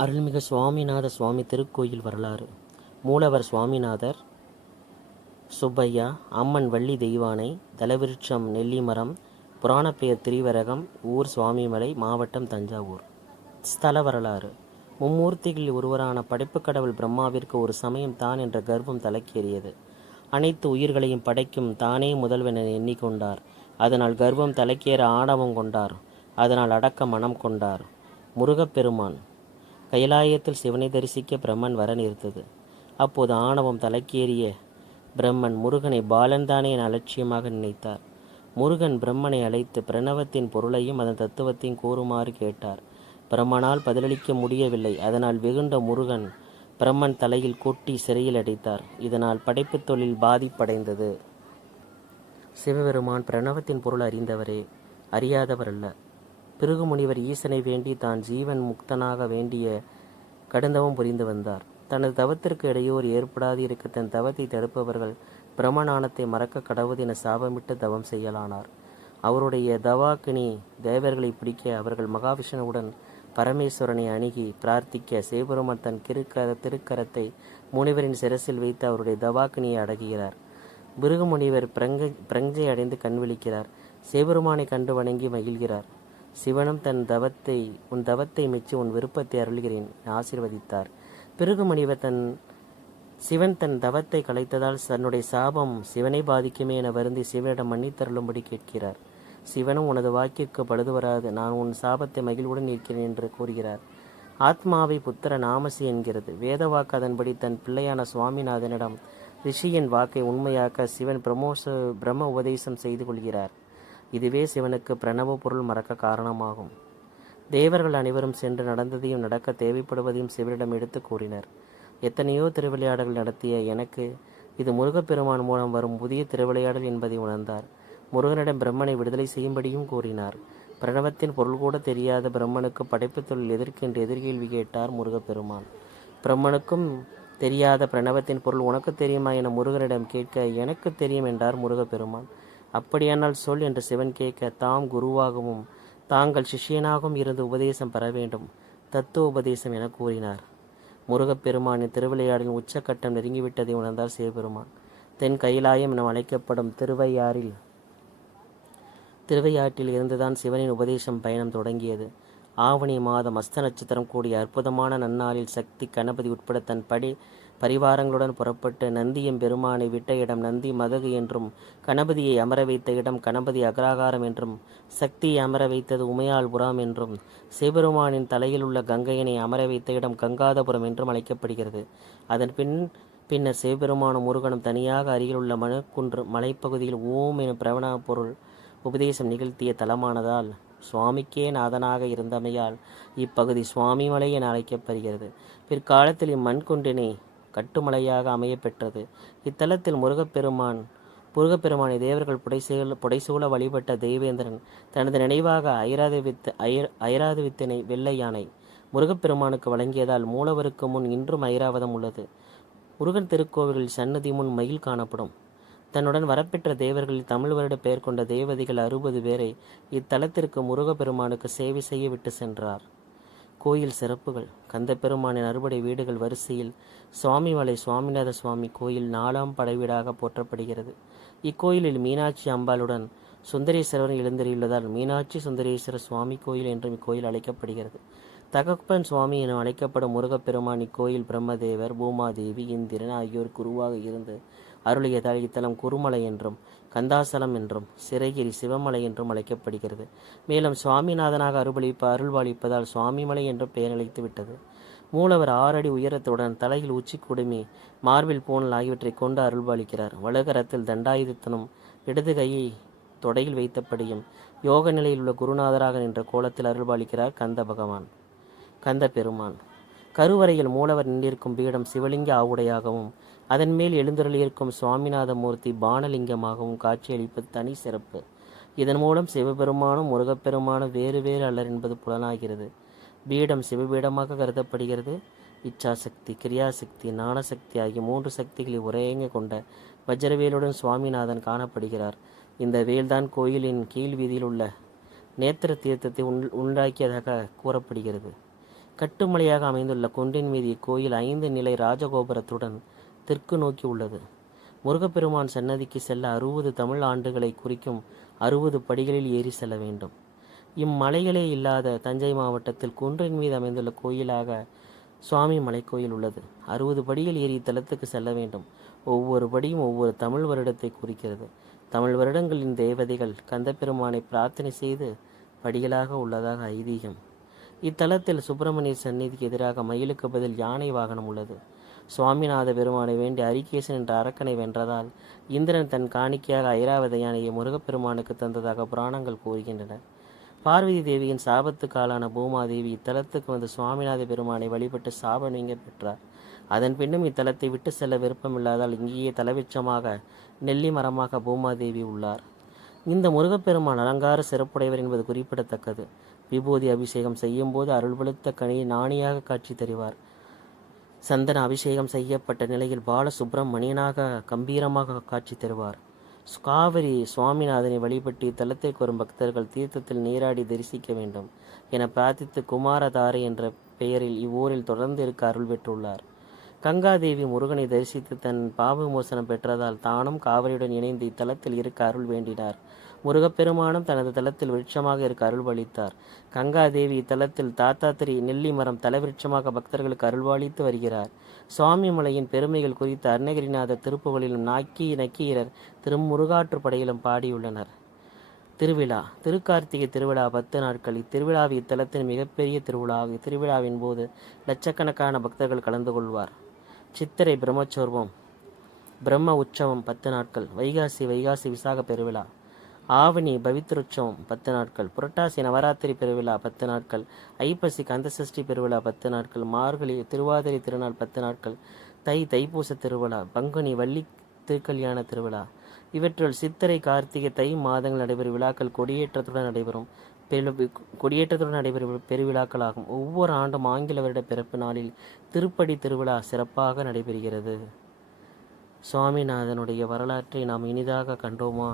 அருள்மிகு சுவாமிநாத சுவாமி திருக்கோயில் வரலாறு. மூலவர் சுவாமிநாதர், சுப்பையா, அம்மன் வள்ளி தெய்வானை, தலவிருட்சம் நெல்லிமரம், புராணப்பெயர் திரிவரகம், ஊர் சுவாமிமலை, மாவட்டம் தஞ்சாவூர். ஸ்தல வரலாறு. மும்மூர்த்திகளில் ஒருவரான படைப்புக் கடவுள் பிரம்மாவிற்கு ஒரு சமயம் தான் என்ற கர்வம் தலைக்கேறியது. அனைத்து உயிர்களையும் படைக்கும் தானே முதல்வன் என எண்ணிக்கொண்டார். அதனால் கர்வம் தலைக்கேற ஆணவம் கொண்டார். அதனால் அடக்க மனம் கொண்டார். முருகப்பெருமான் கைலாயத்தில் சிவனை தரிசிக்க பிரம்மன் வர நேர்ந்தது. அப்போது ஆணவம் தலைக்கேறிய பிரம்மன் முருகனை பாலன்தானே என அலட்சியமாக நினைத்தார். முருகன் பிரம்மனை அழைத்து பிரணவத்தின் பொருளையும் அதன் தத்துவத்தையும் கூறுமாறு கேட்டார். பிரம்மனால் பதிலளிக்க முடியவில்லை. அதனால் வெகுண்ட முருகன் பிரம்மன் தலையில் கொட்டி சிறையில் அடைத்தார். இதனால் படைப்புத் தொழில் பாதிப்படைந்தது. சிவபெருமான் பிரணவத்தின் பொருள் அறிந்தவரே, அறியாதவர் அல்ல. பிருகு முனிவர் ஈசனை வேண்டி தான் ஜீவன் முக்தனாக வேண்டிய கடுந்தவம் புரிந்து வந்தார். தனது தவத்திற்கு இடையூறு ஏற்படாது இருக்க தன் தவத்தை தடுப்பவர்கள் பிரம்மஞானத்தை மறக்க கடவுது என சாபமிட்டு தவம் செய்யலானார். அவருடைய தவாக்கினி தேவர்களை பிடிக்க அவர்கள் மகாவிஷ்ணுவுடன் பரமேஸ்வரனை அணுகி பிரார்த்திக்க சிவபெருமான் தன் திருக்கரத்தை முனிவரின் சிரசில் வைத்து அவருடைய தவாக்கினியை அடக்குகிறார். பிருகு முனிவர் பிரஞ்சை அடைந்து கண்விழிக்கிறார். சிவபெருமானை கண்டு வணங்கி மகிழ்கிறார். சிவனும் உன் தவத்தை மெச்சி உன் விருப்பத்தை அருள்கிறேன் ஆசீர்வதித்தார். பிருகு முனிவர் சிவன் தன் தவத்தை கலைத்ததால் தன்னுடைய சாபம் சிவனை பாதிக்குமே என வருந்தி சிவனிடம் மன்னித்தருளும்படி கேட்கிறார். சிவனும் உனது வாக்கிற்கு பழுது வராது, நான் உன் சாபத்தை மகிழ்வுடன் இருக்கிறேன் என்று கூறுகிறார். ஆத்மாவை புத்திர நாமசி என்கிறது வேத வாக்கு. அதன்படி தன் பிள்ளையான சுவாமிநாதனிடம் ரிஷியின் வாக்கை உண்மையாக்க சிவன் பிரம்ம உபதேசம் செய்து கொள்கிறார். இதுவே சிவனுக்கு பிரணவ பொருள் மறக்க காரணமாகும். தேவர்கள் அனைவரும் சென்று நடந்ததையும் நடக்க தேவைப்படுவதையும் சிவனிடம் எடுத்து கூறினர். எத்தனையோ திருவிளையாடல்கள் நடத்திய எனக்கு இது முருகப்பெருமான் மூலம் வரும் புதிய திருவிளையாடல் என்பதை உணர்ந்தார். முருகனிடம் பிரம்மனை விடுதலை செய்யும்படியும் கூறினார். பிரணவத்தின் பொருள் கூட தெரியாத பிரம்மனுக்கு படைப்புத் தொழில் எதற்கென்று எதிர்கேள்வி கேட்டார் முருகப்பெருமான். பிரம்மனுக்கும் தெரியாத பிரணவத்தின் பொருள் உனக்கு தெரியுமா என முருகனிடம் கேட்க எனக்கு தெரியும் என்றார் முருகப்பெருமான். அப்படியானால் சொல் என்று சிவன் கேட்க தாம் குருவாகவும் தாங்கள் சிஷியனாகவும் இருந்து உபதேசம் பெற வேண்டும், தத்துவ உபதேசம் என கூறினார். முருகப்பெருமானின் திருவிளையாடலின் உச்சக்கட்டம் நெருங்கிவிட்டதை உணர்ந்தார் சிவபெருமான். தென் கைலாயம் என அழைக்கப்படும் திருவையாற்றில் இருந்துதான் சிவனின் உபதேசம் பயணம் தொடங்கியது. ஆவணி மாதம் அஸ்த நட்சத்திரம் கூடிய அற்புதமான நன்னாளில் சக்தி கணபதி உட்பட தன் பரிவாரங்களுடன் புறப்பட்டு நந்தியம் பெருமானை விட்ட இடம் நந்தி மதகு என்றும், கணபதியை அமர வைத்த இடம் கணபதி அக்ராகாரம் என்றும், சக்தியை அமர வைத்தது உமையாள்புரம் என்றும், சிவபெருமானின் தலையில் உள்ள கங்கையனை அமர வைத்த இடம் கங்காதபுரம் என்றும் அழைக்கப்படுகிறது. அதன் பின்னர் சிவபெருமானும் முருகனும் தனியாக அருகிலுள்ள மனுக்குன்று மலைப்பகுதியில் ஓம் என பிரவண பொருள் உபதேசம் நிகழ்த்திய தலமானதால் சுவாமிக்கே நாதனாக இருந்தமையால் இப்பகுதி சுவாமிமலை என அழைக்கப்படுகிறது. பிற்காலத்தில் இம்மண்குன்றினை கட்டுமலையாக அமைய பெற்றது. இத்தலத்தில் முருகப்பெருமானை தேவர்கள் புடைசூழ வழிபட்ட தேவேந்திரன் தனது நினைவாக ஐராவதத்தினை வெள்ளை யானை முருகப்பெருமானுக்கு வழங்கியதால் மூலவருக்கு முன் இன்றும் ஐராவதம் உள்ளது. முருகன் திருக்கோவிலில் சன்னதி முன் மயில் காணப்படும். தன்னுடன் வரப்பெற்ற தேவர்களில் தமிழ் வருட பெயர் கொண்ட தேவதைகள் 60 பேரை இத்தலத்திற்கு முருகப்பெருமானுக்கு சேவை செய்ய விட்டு சென்றார். கோயில் சிறப்புகள். கந்தப்பெருமானின் அறுபடை வீடுகள் வரிசையில் சுவாமிமலை சுவாமிநாத சுவாமி கோயில் 4ஆம் படைவீடாக போற்றப்படுகிறது. இக்கோயிலில் மீனாட்சி அம்பாளுடன் சுந்தரேஸ்வரர் எழுந்தருளியுள்ளதால் மீனாட்சி சுந்தரேஸ்வர சுவாமி கோயில் என்றும் இக்கோயில் அழைக்கப்படுகிறது. தகப்பன் சுவாமி என அழைக்கப்படும் முருகப்பெருமான் இக்கோயில் பிரம்மதேவர், பூமாதேவி, இந்திரன் ஆகியோர் குருவாக இருந்து அருளியதால் இத்தலம் குருமலை என்றும், கந்தாசலம் என்றும், சிறகிரி சிவமலை என்றும் அழைக்கப்படுகிறது. மேலும் சுவாமிநாதனாக அருள்பாலிப்பதால் சுவாமிமலை என்றும் பெயர் அழைத்து விட்டது. மூலவர் 6 அடி உயரத்துடன் தலையில் உச்சி குடுமி, மார்பில் பூணல் ஆகியவற்றை கொண்டு அருள்பாலிக்கிறார். வலகரத்தில் தண்டாயுதத்தனும் இடது கையை தொடையில் வைத்தபடியும் யோக நிலையில் உள்ள குருநாதராக நின்ற கோலத்தில் அருள்பாலிக்கிறார் கந்த பெருமான். கருவறையில் மூலவர் நின்றிருக்கும் பீடம் சிவலிங்க ஆவுடையாகவும் அதன் மேல் எழுந்தருளியிருக்கும் சுவாமிநாத மூர்த்தி பானலிங்கமாகவும் காட்சியளிப்பது தனி சிறப்பு. இதன் மூலம் சிவபெருமானும் முருகப்பெருமானும் வேறு வேறு அல்லர் என்பது புலனாகிறது. பீடம் சிவபீடமாக கருதப்படுகிறது. இச்சாசக்தி, கிரியாசக்தி, ஞானசக்தி ஆகிய 3 சக்திகளை ஒரேங்க கொண்ட வஜ்ரவேலுடன் சுவாமிநாதன் காணப்படுகிறார். இந்த வேல்தான் கோயிலின் கீழ் வீதியில் உள்ள நேத்திர தீர்த்தத்தை உண்டாக்கியதாக கூறப்படுகிறது. கட்டுமலையாக அமைந்துள்ள குன்றின் மீது இக்கோயில் 5 நிலை ராஜகோபுரத்துடன் தெற்கு நோக்கி உள்ளது. முருகப்பெருமான் சன்னதிக்கு செல்ல 60 தமிழ் ஆண்டுகளை குறிக்கும் 60 படிகளில் ஏறி செல்ல வேண்டும். இம்மலைகளே இல்லாத தஞ்சை மாவட்டத்தில் குன்றின் மீது அமைந்துள்ள கோயிலாக சுவாமி மலைக்கோயில் உள்ளது. 60 படிகள் ஏறி இத்தலத்துக்கு செல்ல வேண்டும். ஒவ்வொரு படியும் ஒவ்வொரு தமிழ் வருடத்தை குறிக்கிறது. தமிழ் வருடங்களின் தேவதைகள் கந்தப்பெருமானை பிரார்த்தனை செய்து படிகளாக உள்ளதாக ஐதீகம். இத்தலத்தில் சுப்பிரமணிய சந்நிதிக்கு எதிராக மயிலுக்கு பதில் யானை வாகனம் உள்ளது. சுவாமிநாத பெருமானை வேண்டி அரிகேசன் என்ற அரக்கனை வென்றதால் இந்திரன் தன் காணிக்கையாக ஐராவத யானையை முருகப்பெருமானுக்கு தந்ததாக புராணங்கள் கூறுகின்றன. பார்வதி தேவியின் சாபத்துக்கு ஆளான பூமாதேவி இத்தலத்துக்கு வந்து சுவாமிநாத பெருமானை வழிபட்டு சாப நீங்க பெற்றார். அதன் பின்னும் இத்தலத்தை விட்டு செல்ல விருப்பமில்லாதால் இங்கேயே தலவிச்சமாக நெல்லி மரமாக பூமாதேவி உள்ளார். இந்த முருகப்பெருமான் அலங்கார சிறப்புடையவர் என்பது குறிப்பிடத்தக்கது. விபூதி அபிஷேகம் செய்யும் போது அருள் வெளுத்த கனியை நாணியாக காட்சி தருவார். சந்தன அபிஷேகம் செய்யப்பட்ட நிலையில் பால சுப்பிரமணியனாக கம்பீரமாக காட்சி தருவார். காவிரி சுவாமிநாதனை வழிபட்டு இத்தலத்திற்கு வரும் பக்தர்கள் தீர்த்தத்தில் நீராடி தரிசிக்க வேண்டும் என பிரார்த்தித்து குமாரதாரை என்ற பெயரில் இவ்வூரில் தொடர்ந்து இருக்க அருள் பெற்றுள்ளார். கங்காதேவி முருகனை தரிசித்து தன் பாவ விமோசனம் பெற்றதால் தானும் காவிரியுடன் இணைந்து இத்தலத்தில் இருக்க அருள் வேண்டினார். முருகப்பெருமானும் தனது தலத்தில் விருட்சமாக இருக்க அருள்வளித்தார். கங்காதேவி இத்தலத்தில் தாத்தாத்திரி நெல்லி மரம் தலவிருட்சமாக பக்தர்களுக்கு அருள்வாளித்து வருகிறார். சுவாமி மலையின் பெருமைகள் குறித்து அருணகிரிநாதர் திருப்புகளிலும் நக்கீரர் திருமுருகாற்றுப்படையிலும் பாடியுள்ளனர். திருவிழா திருக்கார்த்திகை திருவிழா 10 நாட்கள். இத்திருவிழாவை இத்தலத்தின் மிகப்பெரிய திருவிழா. இத்திருவிழாவின் போது லட்சக்கணக்கான பக்தர்கள் கலந்து கொள்வார். சித்திரை பிரம்மோற்சவம் பிரம்ம உற்சவம் 10 நாட்கள். வைகாசி விசாக பெருவிழா. ஆவணி பவித்ரோற்சவம் 10 நாட்கள். புரட்டாசி நவராத்திரி பெருவிழா 10 நாட்கள். ஐப்பசி கந்தசஷ்டி பெருவிழா 10 நாட்கள். மார்கழி திருவாதிரை திருநாள் 10 நாட்கள். தைப்பூச திருவிழா. பங்குனி வள்ளி திருக்கல்யாண திருவிழா. இவற்றுள் சித்திரை கார்த்திகை தை மாதங்கள் நடைபெறும் விழாக்கள் கொடியேற்றத்துடன் நடைபெறும் பெருவிழாக்களாகும். ஒவ்வொரு ஆண்டும் ஆங்கில வருட பிறப்பு நாளில் திருப்படி திருவிழா சிறப்பாக நடைபெறுகிறது. சுவாமிநாதனுடைய வரலாற்றை நாம் இனிதாக கண்டோமா?